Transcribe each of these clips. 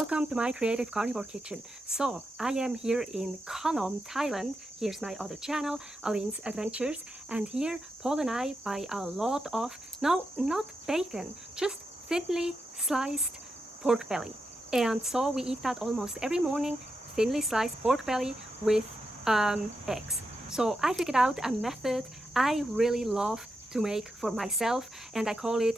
Welcome to my creative carnivore kitchen. So, I am here in Khanom, Thailand. Here's my other channel, Aline's Adventures. And here, Paul and I buy a lot of, no, not bacon, just thinly sliced pork belly. And so we eat that almost every morning, thinly sliced pork belly with eggs. So I figured out a method I really love to make for myself, and I call it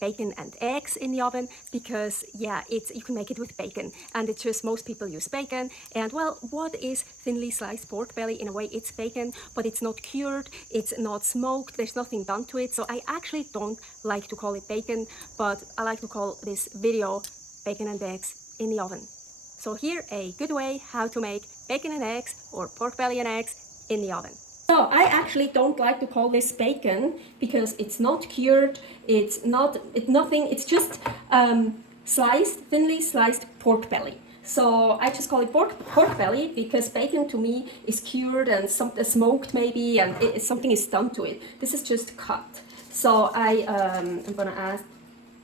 bacon and eggs in the oven because yeah, you can make it with bacon, and it's just most people use bacon. And well, what is thinly sliced pork belly? In a way, it's bacon, but it's not cured, it's not smoked, there's nothing done to it. So I actually don't like to call it bacon, but I like to call this video bacon and eggs in the oven. So here a good way how to make bacon and eggs or pork belly and eggs in the oven. So I actually don't like to call this bacon because it's not cured, it's just thinly sliced pork belly. So I just call it pork belly because bacon to me is cured and smoked maybe, and something is done to it. This is just cut. So I'm gonna add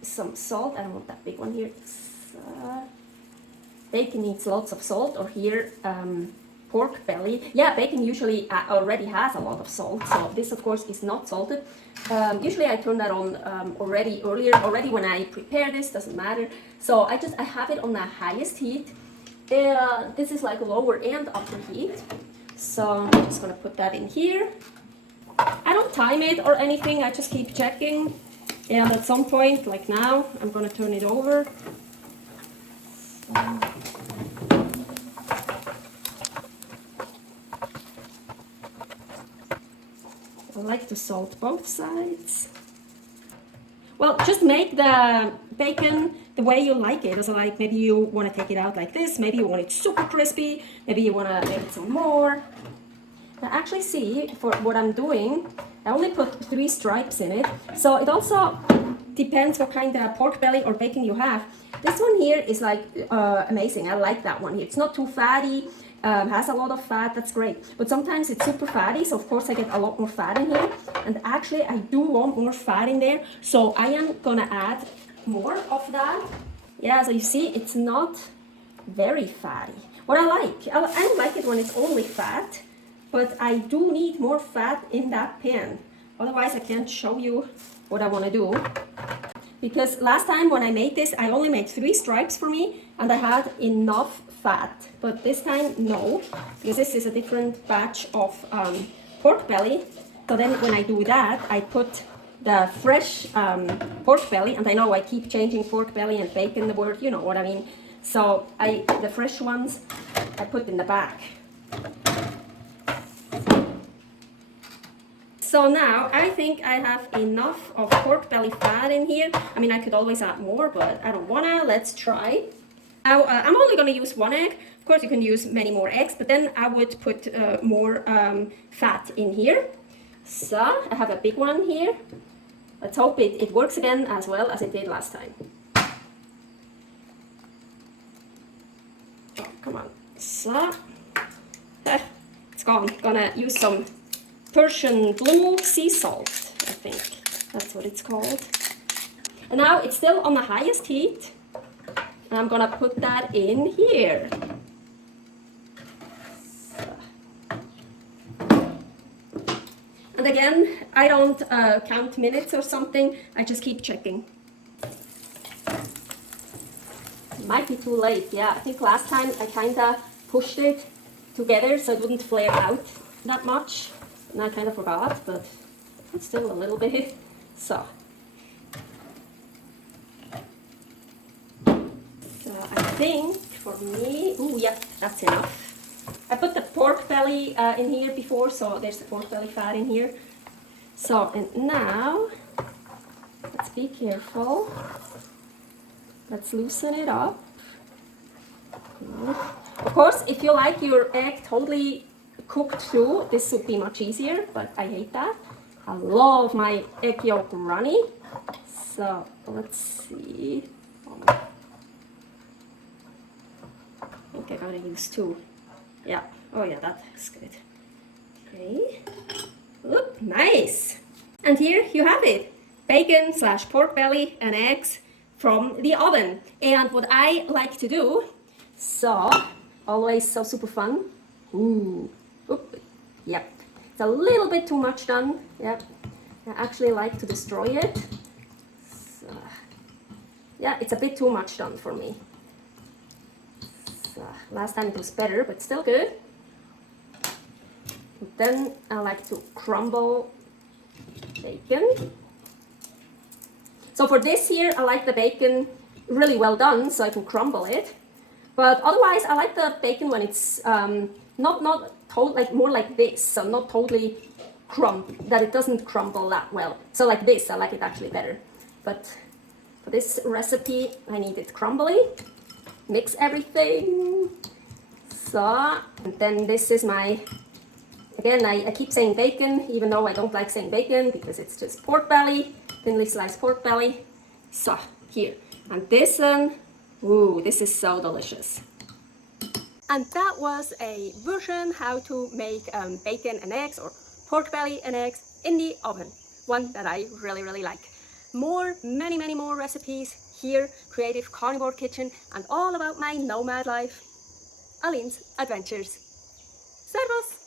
some salt. I don't want that big one here. Bacon needs lots of salt, or here pork belly. Yeah, bacon usually already has a lot of salt, so this of course is not salted. Usually I turn that on already when I prepare this, doesn't matter. So I have it on the highest heat. This is like lower and upper heat. So I'm just gonna put that in here. I don't time it or anything, I just keep checking. And at some point, like now, I'm gonna turn it over. So, I like to salt both sides. Well, just make the bacon the way you like it. Also, like maybe you want to take it out like this, maybe you want it super crispy, maybe you want to make it some more. Now actually see, for what I'm doing, I only put 3 stripes in it. So it also depends what kind of pork belly or bacon you have. This one here is like amazing. I like that one here. It's not too fatty. Has a lot of fat, that's great. But sometimes it's super fatty, so of course I get a lot more fat in here. And actually I do want more fat in there, so I am gonna add more of that. Yeah, so you see, it's not very fatty. What I don't like it when it's only fat, but I do need more fat in that pan. Otherwise I can't show you what I wanna do. Because last time when I made this, I only made 3 stripes for me, and I had enough fat. But this time, no, because this is a different batch of pork belly. So then when I do that, I put the fresh pork belly, and I know I keep changing pork belly and bacon, the word, you know what I mean. So the fresh ones, I put in the back. So now I think I have enough of pork belly fat in here. I mean, I could always add more, but I don't wanna. Let's try. Now, I'm only gonna use 1 egg. Of course, you can use many more eggs, but then I would put more fat in here. So I have a big one here. Let's hope it works again as well as it did last time. Oh, come on. So, it's gone. Gonna use some Persian blue sea salt, I think that's what it's called. And now it's still on the highest heat, and I'm gonna put that in here. And again, I don't count minutes or something, I just keep checking. Might be too late. Yeah, I think last time I kinda pushed it together so it wouldn't flare out that much. And I kind of forgot, but still a little bit. So I think for me, ooh, yeah, that's enough. I put the pork belly in here before, so there's the pork belly fat in here. So, and now, let's be careful. Let's loosen it up. Of course, if you like your egg totally cooked through, this would be much easier, but I hate that. I love my egg yolk runny. So let's see. I think I gotta use 2. Yeah. Oh yeah, that's good. Okay. Look, nice. And here you have it. Bacon / pork belly and eggs from the oven. And what I like to do, so always so super fun. Ooh, oop, yep. It's a little bit too much done. Yep. I actually like to destroy it. So, yeah, it's a bit too much done for me. So, last time it was better, but still good. And then I like to crumble bacon. So for this here, I like the bacon really well done, so I can crumble it. But otherwise, I like the bacon when it's more like this, so not totally that it doesn't crumble that well. So like this, I like it actually better. But for this recipe, I need it crumbly. Mix everything. So, and then this is my, again, I keep saying bacon, even though I don't like saying bacon because it's just pork belly, thinly sliced pork belly. So, here. And this one, ooh, this is so delicious. And that was a version how to make bacon and eggs or pork belly and eggs in the oven. One that I really like. Many more recipes here, Creative Carnivore Kitchen, and all about my nomad life. Aline's Adventures. Servus!